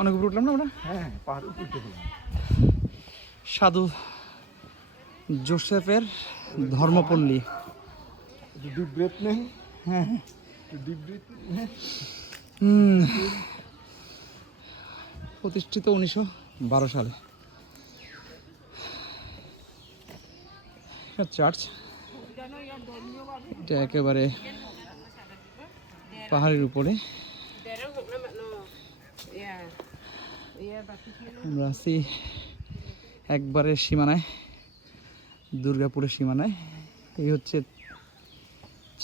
অনেক উপরে উঠলাম না আমরা। হ্যাঁ, পাহাড় উপরে উঠলাম। সাধু জোসেফের ধর্মপল্লী। ডিপ ব্রেথ নেন। হ্যাঁ, ডিপ ব্রেথ নেন। প্রতিষ্ঠিত 1912 সালে। চার্চ এটা একেবারে পাহাড়ের উপরে। আমরা আছি একবারে সীমানায়, দুর্গাপুরের সীমানায়। এই হচ্ছে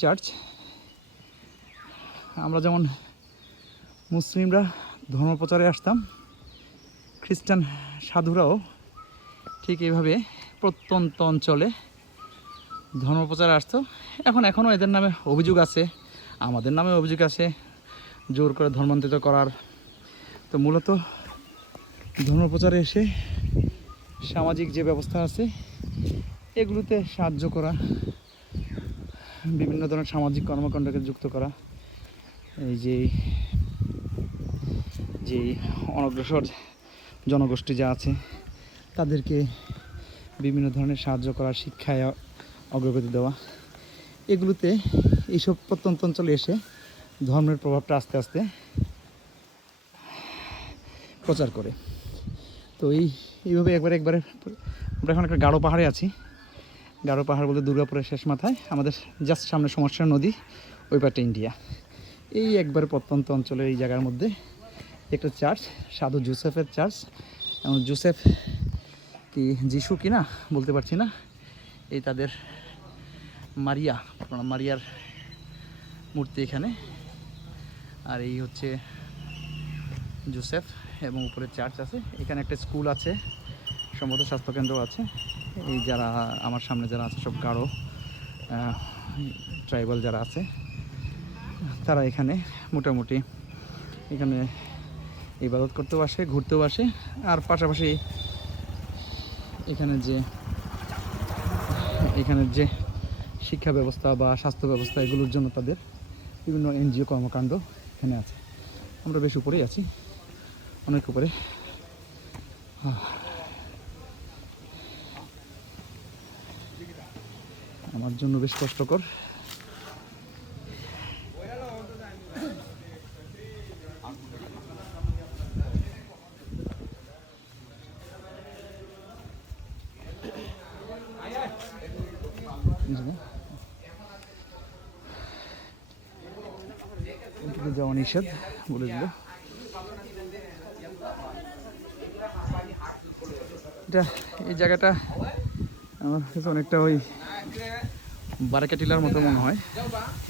চার্চ। আমরা যেমন মুসলিমরা ধর্মপ্রচারে আসতাম, খ্রিস্টান সাধুরাও ঠিক এইভাবে প্রত্যন্ত অঞ্চলে ধর্মপ্রচারে আসতো। এখনও এদের নামে অভিযোগ আছে, আমাদের নামে অভিযোগ আছে জোর করে ধর্মান্তরিত করার। তো মূলত ধর্মপ্রচারে এসে সামাজিক যে ব্যবস্থা আছে এগুলোতে সাহায্য করা, বিভিন্ন ধরনের সামাজিক কর্মকাণ্ডকে যুক্ত করা, এই যে অনগ্রসর জনগোষ্ঠী যা আছে তাদেরকে বিভিন্ন ধরনের সাহায্য করা, শিক্ষায় অগ্রগতি দেওয়া, এগুলোতে এইসব প্রত্যন্ত অঞ্চলে এসে ধর্মের প্রভাবটা আস্তে আস্তে প্রচার করে। তো এইভাবে একবারে আমরা এখন একটা গাঢ় পাহাড়ে আছি। গাঢ় পাহাড় বলতে দুর্গাপুরের শেষ মাথায়, আমাদের জাস্ট সামনে সমস্যা নদী, ওই পাটে ইন্ডিয়া। এই একবারে প্রত্যন্ত অঞ্চলের এই জায়গার মধ্যে একটা চার্চ, সাধু জোসেফের চার্চ। এবং জোসেফ কি যিশু কি না বলতে পারছি না, এই তাদের মারিয়ার মূর্তি এখানে। আর এই হচ্ছে জোসেফ, এবং উপরে চার্চ আছে। এখানে একটা স্কুল আছে, সম্ভবত স্বাস্থ্যকেন্দ্র আছে। এই যারা আমার সামনে যারা আছে সব গাঢ় ট্রাইবাল যারা আছে, তারা এখানে মোটামুটি এখানে ইবাদত করতেও আসে, ঘুরতেও আসে। আর পাশাপাশি এখানের যে শিক্ষা ব্যবস্থা বা স্বাস্থ্য ব্যবস্থা, এগুলোর জন্য তাদের বিভিন্ন এনজিও কর্মকাণ্ড এখানে আছে। আমরা বেশ উপরেই আছি, অনেক উপরে। আমার জন্য বেশ কষ্টকর। যাওয়া নিষেধ বলে দিল। এই জায়গাটা আমার কাছে অনেকটা ওই বারাকাটিলার মতো মনে হয়।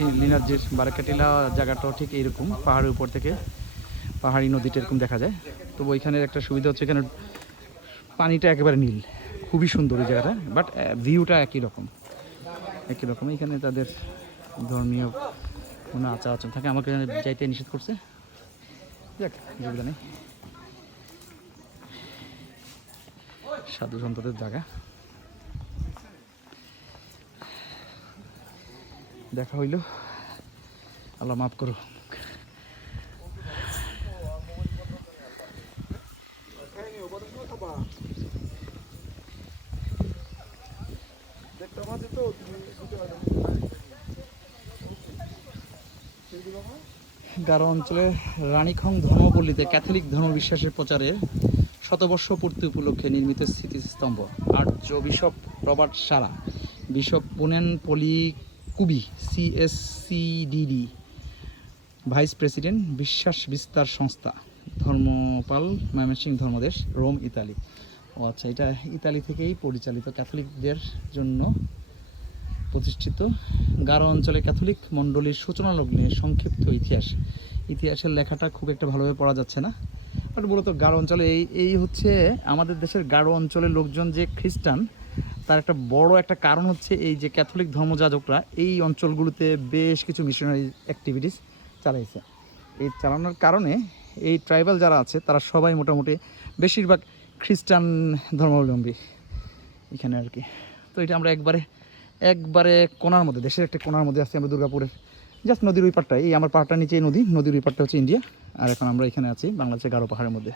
এই লিনার যে বারাকাটিলা জায়গাটাও ঠিক এইরকম, পাহাড়ের উপর থেকে পাহাড়ি নদীটা এরকম দেখা যায়। তো ওইখানের একটা সুবিধা হচ্ছে এখানে পানিটা একেবারে নীল, খুবই সুন্দর এই জায়গাটা। বাট ভিউটা একই রকম। এখানে তাদের ধর্মীয় কোনো আচার আচরণ থাকে, আমাকে যাইতে নিষেধ করছে। যাক, অসুবিধা নেই। সাধু সন্তদের জায়গা দেখা হইল, আল্লাহ মাফ করো। গারো অঞ্চলের রানীখং ধর্মপল্লীতে ক্যাথলিক ধর্মবিশ্বাসের প্রচারের শতবর্ষ পূর্তি উপলক্ষে নির্মিত স্মৃতিস্তম্ভ। আর্য বিশপ রবার্ট সারা, বিশপ পুনেন পলি কুবি, CSCDD ভাইস প্রেসিডেন্ট, বিশ্বাস বিস্তার সংস্থা, ধর্মপাল, ময়মনসিংহ ধর্মদেশ, রোম, ইতালি। ও আচ্ছা, এটা ইতালি থেকেই পরিচালিত, ক্যাথলিকদের জন্য প্রতিষ্ঠিত। গারো অঞ্চলে ক্যাথলিক মণ্ডলীর সূচনা লগ্নে সংক্ষিপ্ত ইতিহাসের লেখাটা খুব একটা ভালোভাবে পড়া যাচ্ছে না। বাট মূলত গারো অঞ্চলে এই হচ্ছে আমাদের দেশের গারো অঞ্চলের লোকজন যে খ্রিস্টান, তার একটা বড় একটা কারণ হচ্ছে এই যে ক্যাথলিক ধর্মযাজকরা এই অঞ্চলগুলোতে বেশ কিছু মিশনারি অ্যাক্টিভিটিস চালাইছে। এই চালানোর কারণে এই ট্রাইবাল যারা আছে তারা সবাই মোটামুটি বেশিরভাগ খ্রিস্টান ধর্মাবলম্বী এখানে আর কি। তো এটা আমরা একবারে কোণার মধ্যে, দেশের একটা কোণার মধ্যে আছি আমরা, দুর্গাপুরের জাস্ট নদীর ওই পাড়টা, এই আমার পাহাড়টার নিচে নদী, নদীর ওই পাড়টা হচ্ছে ইন্ডিয়া, আর এখন আমরা এখানে আছি বাংলাদেশের গারো পাহাড়ের মধ্যে।